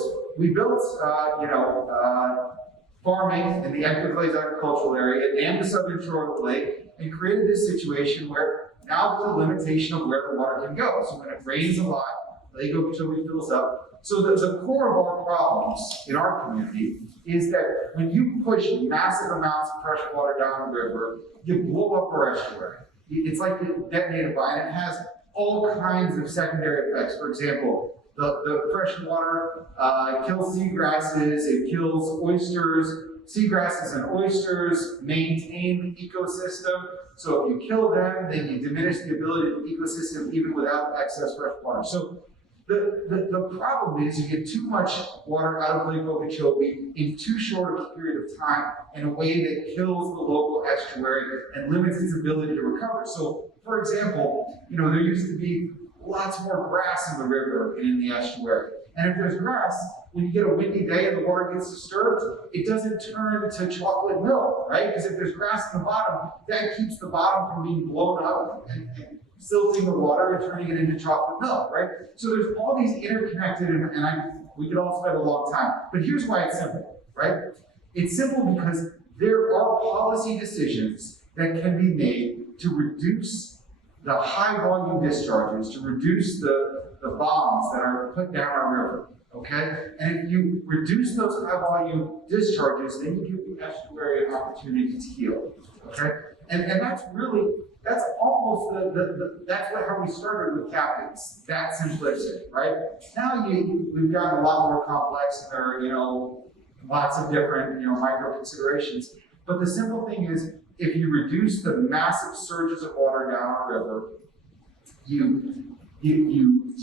farming in the Everglades agricultural area and the southern shore of the lake, and created this situation where now there's a limitation of where the water can go. So when it rains a lot, Lake Okeechobee fills up. So the core of our problems in our community is that when you push massive amounts of fresh water down the river, you blow up our estuary. It's like the detonated bomb, and it has all kinds of secondary effects. For example, the fresh water kills seagrasses, it kills oysters. Seagrasses and oysters maintain the ecosystem. So if you kill them, then you diminish the ability of the ecosystem even without excess fresh water. So the problem is you get too much water out of Lake Okeechobee in too short of a period of time in a way that kills the local estuary and limits its ability to recover. So, for example, there used to be lots more grass in the river and in the estuary. And if there's grass, when you get a windy day and the water gets disturbed, it doesn't turn to chocolate milk, right? Because if there's grass in the bottom, that keeps the bottom from being blown up and silting the water and turning it into chocolate milk, right? So there's all these interconnected, we could all spend a long time. But here's why it's simple, right? It's simple because there are policy decisions that can be made to reduce the high volume discharges, to reduce the bombs that are put down our river, okay? And if you reduce those high volume discharges, then you give the estuary an opportunity to heal, okay? And that's almost that's how we started with captains, that simplistic, right? Now we've gotten a lot more complex, and there are, lots of different, micro considerations. But the simple thing is, if you reduce the massive surges of water down our river, you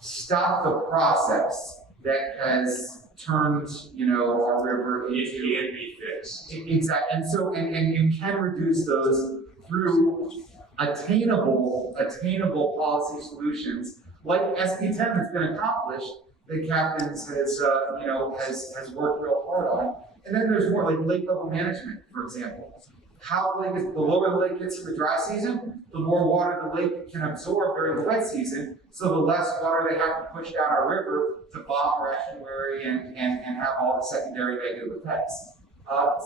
stop the process that has turned, our river into. It can be fixed. Exactly, and so, and you can reduce those through attainable policy solutions, like SB 10 has been accomplished, that Captains has worked real hard on. And then there's more like lake level management, for example. The lower the lake gets in the dry season, the more water the lake can absorb during the wet season, so the less water they have to push down our river to bomb our estuary and have all the secondary negative effects.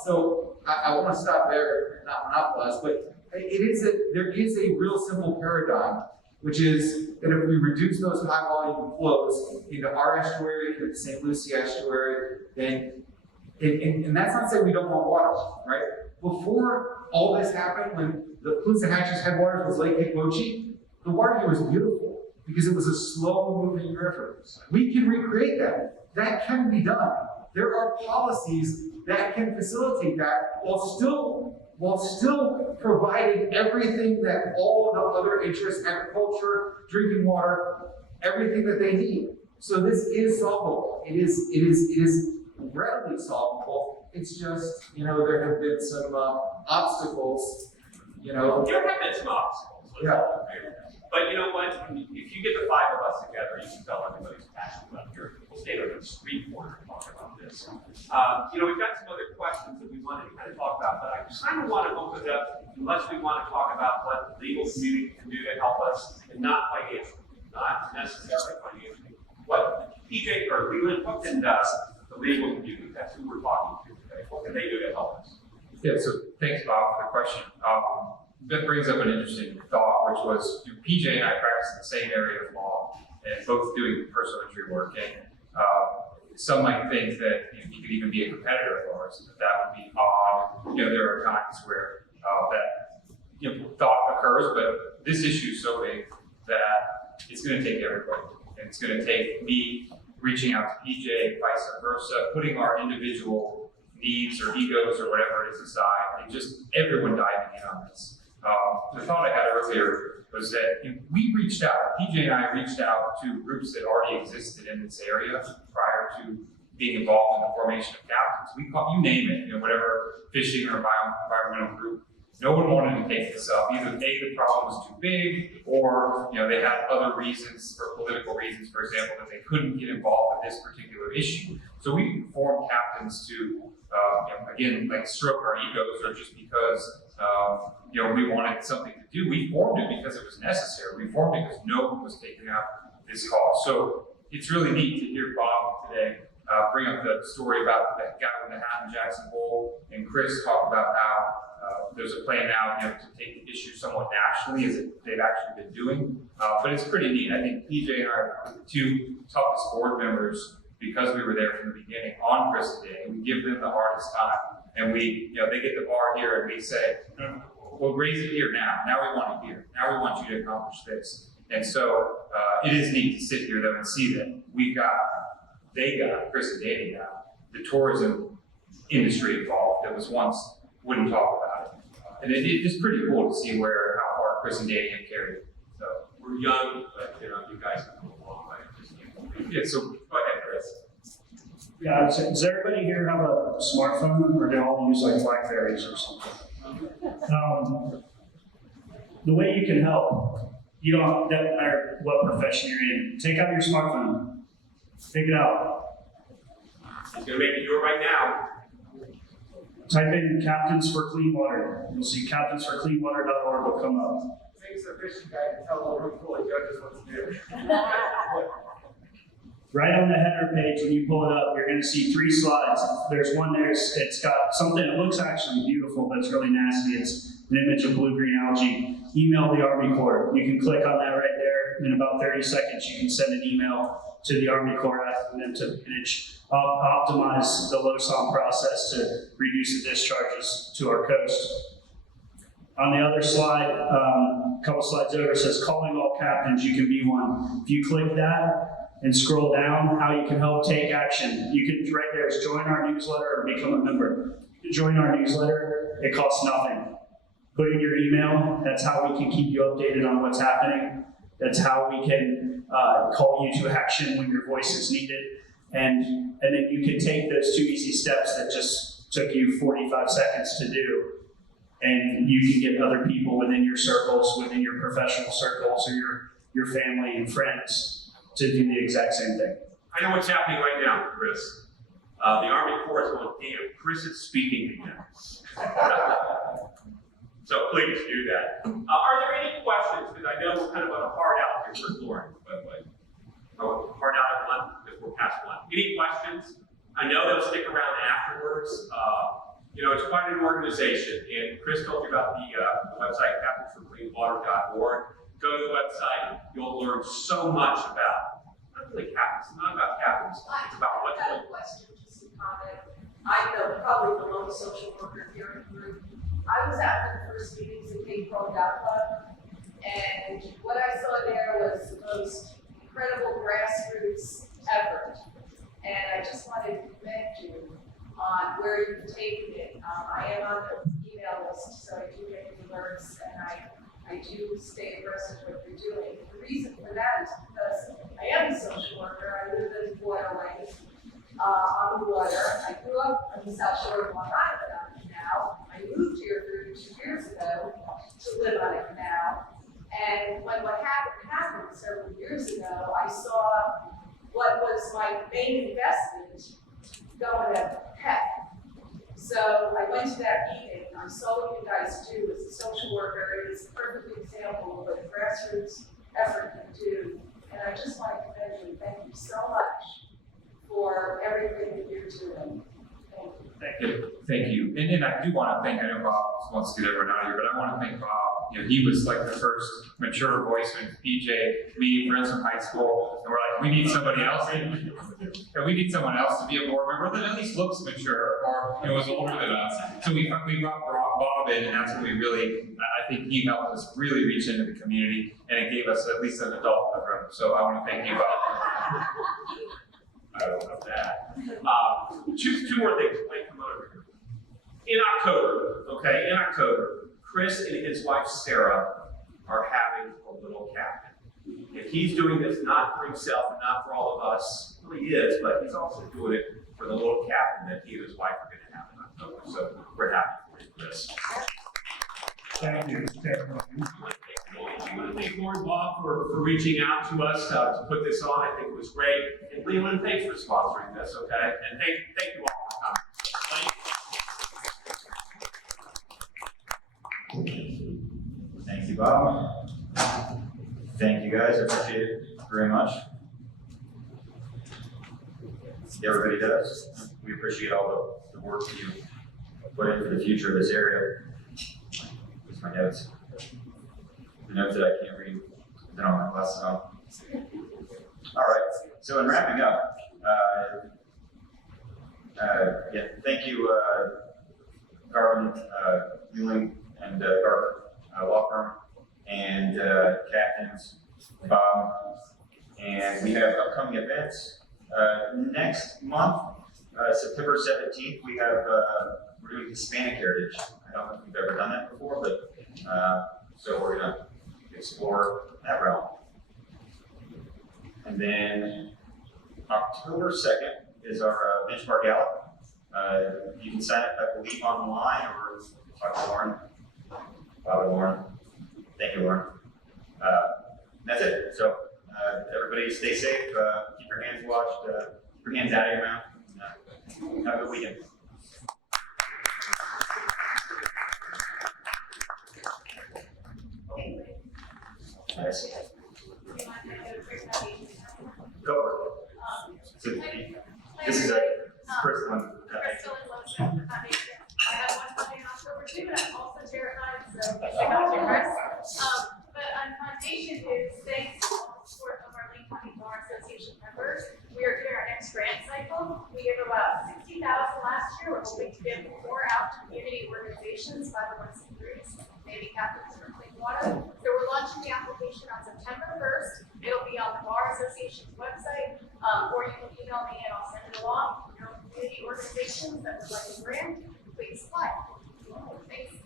So I want to stop there, not monopolize, but there is a real simple paradigm, which is that if we reduce those high volume flows into our estuary, into the St. Lucie estuary, then, and that's not saying we don't want water, right? Before all this happened, when the Caloosahatchee's headwaters was Lake Hicpochee, the water here was beautiful because it was a slow moving river. We can recreate that. That can be done. There are policies that can facilitate that while still providing everything that all of the other interests, agriculture, drinking water, everything that they need. So this is solvable. It is readily solvable. It's just, there have been some obstacles, There have been some obstacles. Yeah. But you know what? If you get the 5 of us together, you can tell everybody's passionate about here. We'll stand on the street corner and talk about this. this. We've got some other questions that we wanted to kind of talk about, but I kind of want to open it up, unless we want to talk about what the legal community can do to help us, and not financially, not necessarily financially. What PJ or Leland, what can the legal community, that's who we're talking to today, what can they do to help us? Yeah, so thanks, Bob, for the question. That brings up an interesting thought, which was PJ and I practice in the same area of law and both doing personal injury work. And some might think that he could even be a competitor of ours, that would be odd. There are times where that thought occurs, but this issue is so big that it's going to take everybody. And it's going to take me reaching out to PJ, vice versa, putting our individual needs or egos or whatever it is aside, and just everyone diving in on this. The thought I had earlier was that we reached out, PJ and I reached out to groups that already existed in this area prior to being involved in the formation of captains. We call, you name it, whatever fishing or environmental group. No one wanted to take this up. Either A, the problem was too big, or they had other reasons, for political reasons, for example, that they couldn't get involved with this particular issue. So we formed captains to, again, like stroke our egos, or just because we wanted something to do. We formed it because it was necessary. We formed it because no one was taking up this cause. So it's really neat to hear Bob today bring up the story about that guy with the hat in Jackson Hole, and Chris talk about how there's a plan now to take the issue somewhat nationally, as they've actually been doing. But it's pretty neat. I think PJ and I are the two toughest board members because we were there from the beginning on Chris Day. We give them the hardest time, and they get the bar here, and we say, we'll raise it here now. Now we want it here. Now we want you to accomplish this. And so it is neat to sit here though and see that they got, Chris and Danny got the tourism industry involved that was once wouldn't talk about it. And it's pretty cool to see how far Chris and Danny have carried it. So We're young, but you guys have come a long way. yeah, so Go ahead, Chris. Yeah, does everybody here have a smartphone, or do they all use like Blackberries or something? The way you can help, doesn't matter what profession you're in, take out your smartphone, take it out. He's going to make me do it right now. Type in Captains for Clean Water. You'll see captainsforcleanwater.org will come up. Thanks to the fishing guy to tell the room full of judges what to do. Right on the header page, when you pull it up, you're going to see 3 slides. There's one there, it's got something that looks actually beautiful, but it's really nasty. It's an image of blue-green algae. Email the Army Corps. You can click on that right there. In about 30 seconds, you can send an email to the Army Corps asking them to optimize the LOSOM process to reduce the discharges to our coast. On the other slide, a couple slides over, it says calling all captains, you can be one. If you click that, and scroll down, how you can help take action. You can, right there is join our newsletter or become a member. Join our newsletter, it costs nothing. Put in your email, that's how we can keep you updated on what's happening. That's how we can call you to action when your voice is needed. And then you can take those 2 easy steps that just took you 45 seconds to do. And you can get other people within your circles, within your professional circles, or your family and friends to do the exact same thing. I know what's happening right now, Chris. The Army Corps is going, damn, Chris is speaking again. So please do that. Are there any questions? Because I know we're kind of on a hard out here for Lauren, but hard out at 1 because we're past 1. Any questions? I know they'll stick around afterwards. It's quite an organization, and Chris told you about the website, captainsforcleanwater.org. Go to the website, you'll learn so much about, not really captains, not about captains, it's about what's I going have a question, just a comment. I'm probably the lone social worker here in the group. I was at the first meetings in Cape Coral Yacht Club, and what I saw there was the most incredible grassroots effort. And I just wanted to commend you on where you've taken it. I am on the email list, so I do get the alerts, and I do stay abreast of what you're doing. The reason for that is because I am a social worker. I live in waterways, on the water. I grew up on the South Shore of Long Island on a canal. I moved here 32 years ago to live on a canal. And when what happened several years ago, I saw what was my main investment going to PET. So I went to that meeting, I saw what you guys do as a social worker, it is a perfect example of what a grassroots effort can do. And I just want to commend you, thank you so much for everything that you're doing. Thank you. Thank you. And I do want to thank, I know Bob wants to get everyone out of here, but I want to thank Bob. You know, he was like the first mature voice when PJ, me, friends from high school, and we're like, we need somebody else. And we need someone else to be a board member that at least looks mature or, you know, is older than us. So we brought Bob in, and that's what we really, I think he helped us really reach into the community, and it gave us at least an adult in the room. So I want to thank you, Bob. I love that. Two more things. Wait, come over here. In October, okay, Chris and his wife Sarah are having a little cabin. And he's doing this not for himself and not for all of us. Well, he is, but he's also doing it for the little cabin that he and his wife are going to have in October. So we're happy for you, Chris. Thank you. I want to thank Lauren Bob for reaching out to us to put this on. I think it was great. And Leland, thanks for sponsoring this, okay? And thank you all for coming. Thank you, Bob. Thank you, guys. I appreciate it very much. Everybody does. We appreciate all the work that you put into the future of this area. Here's my notes. The notes that I can't read. I don't have my glasses on. All right. So in wrapping up, yeah, thank you, Garvin, Ewing, and Garvin Law Firm, and Captains, Bob, and we have upcoming events. Next month, September 17th, we have, we're doing Hispanic Heritage. I don't know if we've ever done that before, but so we're gonna explore that realm. And then October 2nd is our benchmark gala. You can sign up, I believe, online or talk to Lauren. Bob and Lauren. Thank you, Lauren. That's it. So everybody stay safe, keep your hands washed, keep your hands out of your mouth. Have a good weekend. Nice. Go for it. So this is the first one. I have one coming in October too, and I'm also terrified, so I got you, Chris. But foundation is thanks to all the support of our Lake County Bar Association members. We are doing our next grant cycle. We gave about $60,000 last year. We're hoping to give more out to community organizations, 501c3s, maybe Catholics for clean water. So we're launching the application on September 1st. It'll be on the Bar Association's website, or you can email me and I'll send it along. Your own community organizations that would like a grant, please apply. Thanks.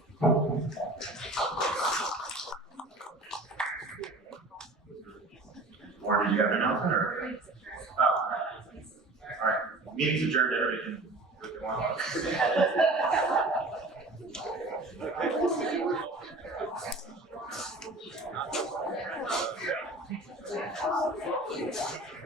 Or did you have an announcement? Or? Oh, all right. Meeting's adjourned. Everybody can do what they want.